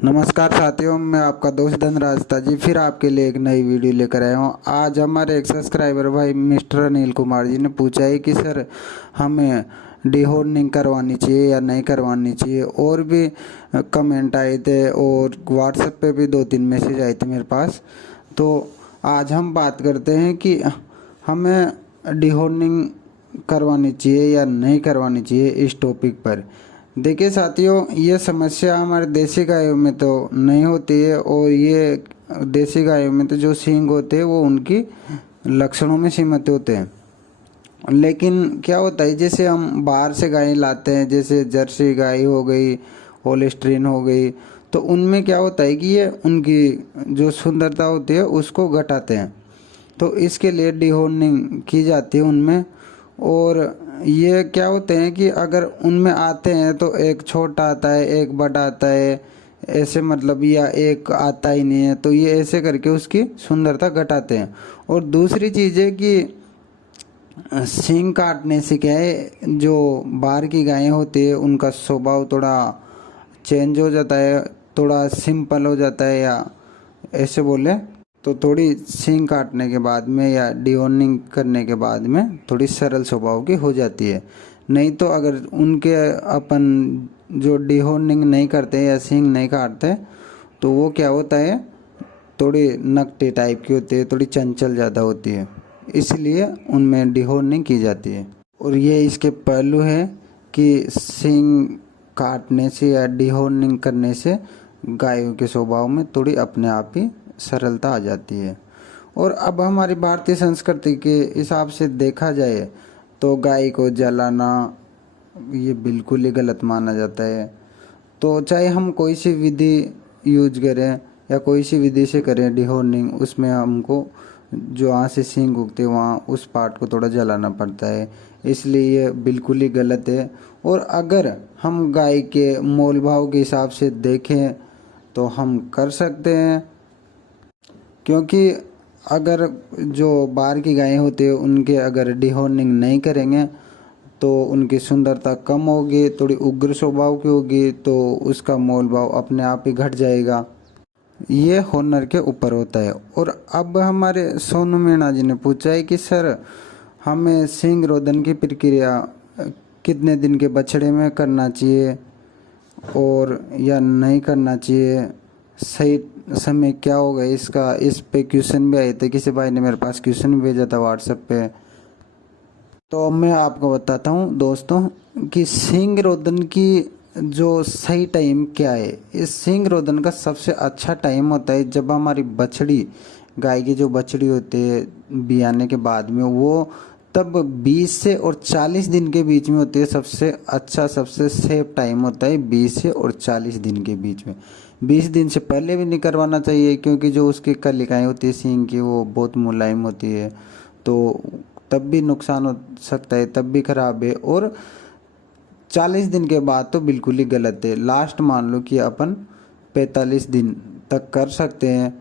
नमस्कार साथियों, मैं आपका दोस्त धनराज जी फिर आपके लिए एक नई वीडियो लेकर आया हूँ। आज हमारे एक सब्सक्राइबर भाई मिस्टर अनिल कुमार जी ने पूछा है कि सर हमें डीहॉर्निंग करवानी चाहिए या नहीं करवानी चाहिए। और भी कमेंट आए थे और व्हाट्सएप पे भी 2-3 मैसेज आए थे मेरे पास। तो आज हम बात करते हैं कि हमें डीहॉर्निंग करवानी चाहिए या नहीं करवानी चाहिए इस टॉपिक पर। देखिए साथियों, ये समस्या हमारे देसी गायों में तो नहीं होती है, और ये देसी गायों में तो जो सींग होते हैं वो उनकी लक्षणों में सीमित होते हैं। लेकिन क्या होता है, जैसे हम बाहर से गाय लाते हैं, जैसे जर्सी गाय हो गई, होल्स्टीन हो गई, तो उनमें क्या होता है कि ये उनकी जो सुंदरता होती है उसको घटाते हैं। तो इसके लिए डीहॉर्निंग की जाती है उनमें। और ये क्या होते हैं कि अगर उनमें आते हैं तो एक छोटा आता है, एक बड़ा आता है, ऐसे मतलब, या एक आता ही नहीं है, तो ये ऐसे करके उसकी सुंदरता घटाते हैं। और दूसरी चीज़ है कि सींग काटने से क्या है, जो बाहर की गायें होती है उनका स्वभाव थोड़ा चेंज हो जाता है, थोड़ा सिंपल हो जाता है, या ऐसे बोले तो थोड़ी सींग काटने के बाद में या डीहॉर्निंग करने के बाद में थोड़ी सरल स्वभाव की हो जाती है। नहीं तो अगर उनके अपन जो डीहॉर्निंग नहीं करते या सींग नहीं काटते तो वो क्या होता है, थोड़ी नकटी टाइप की होती है, थोड़ी चंचल ज़्यादा होती है, इसलिए उनमें डीहॉर्निंग की जाती है। और ये इसके पहलू है कि सींग काटने से या डीहॉर्निंग करने से गायों के स्वभाव में थोड़ी अपने आप ही सरलता आ जाती है। और अब हमारी भारतीय संस्कृति के हिसाब से देखा जाए तो गाय को जलाना ये बिल्कुल ही गलत माना जाता है। तो चाहे हम कोई सी विधि यूज करें या कोई सी विधि से करें डीहॉर्निंग, उसमें हमको जो वहाँ से सींग उगते हैं वहाँ उस पार्ट को थोड़ा जलाना पड़ता है, इसलिए ये बिल्कुल ही गलत है। और अगर हम गाय के मोल भाव के हिसाब से देखें तो हम कर सकते हैं, क्योंकि अगर जो बाहर की गायें होती है उनके अगर डीहॉर्निंग नहीं करेंगे तो उनकी सुंदरता कम होगी, थोड़ी उग्र स्वभाव की होगी, तो उसका मोल भाव अपने आप ही घट जाएगा। ये होनर के ऊपर होता है। और अब हमारे सोनू मीणा जी ने पूछा है कि सर हमें सींग रोदन की प्रक्रिया कितने दिन के बछड़े में करना चाहिए और या नहीं करना चाहिए, सही समय क्या होगा इसका। इस पे क्वेश्चन भी आए थे, किसी भाई ने मेरे पास क्वेश्चन भी भेजा था व्हाट्सएप पे। तो मैं आपको बताता हूँ दोस्तों कि सींग रोदन की जो सही टाइम क्या है। इस सींग रोदन का सबसे अच्छा टाइम होता है जब हमारी बछड़ी, गाय की जो बछड़ी होती है बियाने के बाद में, वो तब 20 से और 40 दिन के बीच में होती है। सबसे अच्छा, सबसे सेफ टाइम होता है 20 से और 40 दिन के बीच में। 20 दिन से पहले भी नहीं करवाना चाहिए, क्योंकि जो उसकी कलिकाएँ होती है सींग की वो बहुत मुलायम होती है, तो तब भी नुकसान हो सकता है, तब भी खराब है। और 40 दिन के बाद तो बिल्कुल ही गलत है। लास्ट मान लो कि अपन 45 दिन तक कर सकते हैं,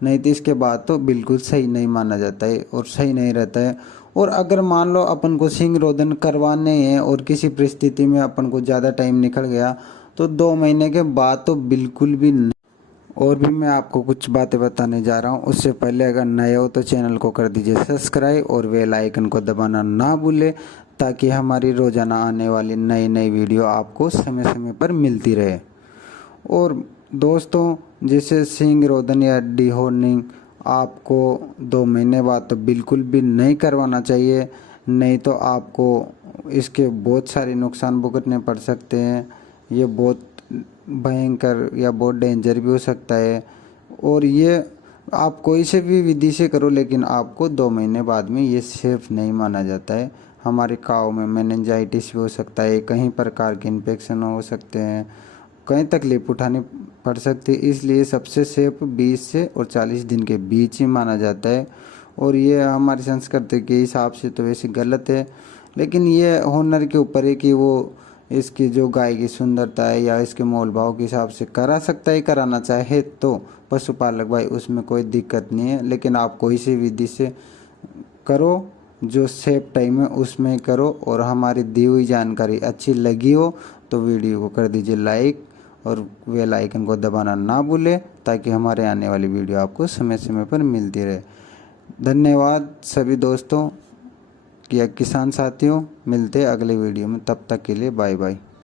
नहीं तो इसके बाद तो बिल्कुल सही नहीं माना जाता है और सही नहीं रहता है। और अगर मान लो अपन को सींग रोदन करवाने हैं और किसी परिस्थिति में अपन को ज़्यादा टाइम निकल गया तो 2 महीने के बाद तो बिल्कुल भी नहीं। और भी मैं आपको कुछ बातें बताने जा रहा हूँ, उससे पहले अगर नए हो तो चैनल को कर दीजिए सब्सक्राइब और बेल आइकन को दबाना ना भूले, ताकि हमारी रोज़ाना आने वाली नई नई वीडियो आपको समय समय पर मिलती रहे। और दोस्तों, जैसे सींग रोदन या डीहॉर्निंग आपको 2 महीने बाद तो बिल्कुल भी नहीं करवाना चाहिए, नहीं तो आपको इसके बहुत सारे नुकसान भुगतने पड़ सकते हैं। ये बहुत भयंकर या बहुत डेंजर भी हो सकता है। और ये आप कोई से भी विधि से करो, लेकिन आपको 2 महीने बाद में ये सेफ नहीं माना जाता है। हमारे काऊ में मेनिंजाइटिस भी हो सकता है, कई प्रकार के इन्फेक्शन हो सकते हैं, कई तकलीफ उठानी पड़ सकती है, इसलिए सबसे सेफ 20 से और 40 दिन के बीच ही माना जाता है। और ये हमारी संस्कृति के हिसाब से तो वैसे गलत है, लेकिन ये हुनर के ऊपर है कि वो इसकी जो गाय की सुंदरता है या इसके मोल भाव के हिसाब से करा सकता है। कराना चाहे तो पशुपालक भाई, उसमें कोई दिक्कत नहीं है, लेकिन आप कोई सी विधि से करो जो सेफ टाइम है उसमें करो। और हमारी दी हुई जानकारी अच्छी लगी हो तो वीडियो को कर दीजिए लाइक और बेल आइकन को दबाना ना भूलें ताकि हमारे आने वाली वीडियो आपको समय समय पर मिलती रहे। धन्यवाद सभी दोस्तों या किसान साथियों, मिलते हैं अगले वीडियो में, तब तक के लिए बाय बाय।